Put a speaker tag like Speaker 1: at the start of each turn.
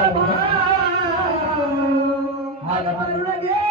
Speaker 1: i'm a Hallelujah. Hallelujah.